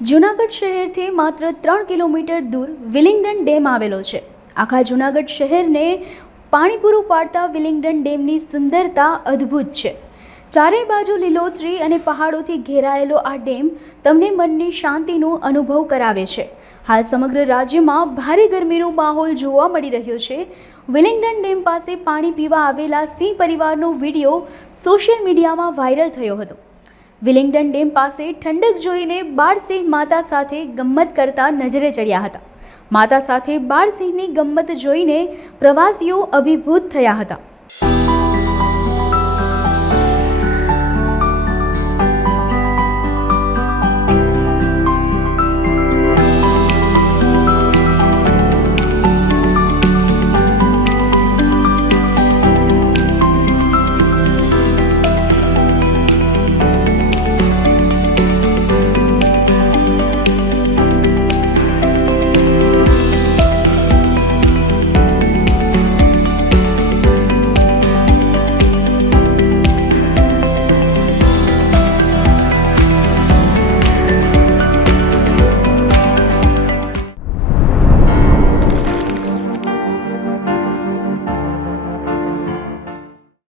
જૂનાગઢ શહેરથી માત્ર 3 કિલોમીટર દૂર વિલિંગડન ડેમ આવેલો છે। આખા જૂનાગઢ શહેરને પાણી પૂરું પાડતા વિલિંગડન ડેમની સુંદરતા અદ્ભુત છે। ચારે બાજુ લીલોતરી અને પહાડોથી ઘેરાયેલો આ ડેમ તમને મનની શાંતિનો અનુભવ કરાવે છે। હાલ સમગ્ર રાજ્યમાં ભારે ગરમીનો માહોલ જોવા મળી રહ્યો છે। વિલિંગડન ડેમ પાસે પાણી પીવા આવેલા સિંહ પરિવારનો વિડીયો સોશિયલ મીડિયામાં વાયરલ થયો હતો। વિલિંગડન ડેમ પાસે ઠંડક જોઈને બાળસિંહ માતા સાથે ગમ્મત કરતા નજરે ચડ્યા હતા। માતા સાથે બાળસિંહની ગમ્મત જોઈને પ્રવાસીઓ અભિભૂત થયા હતા।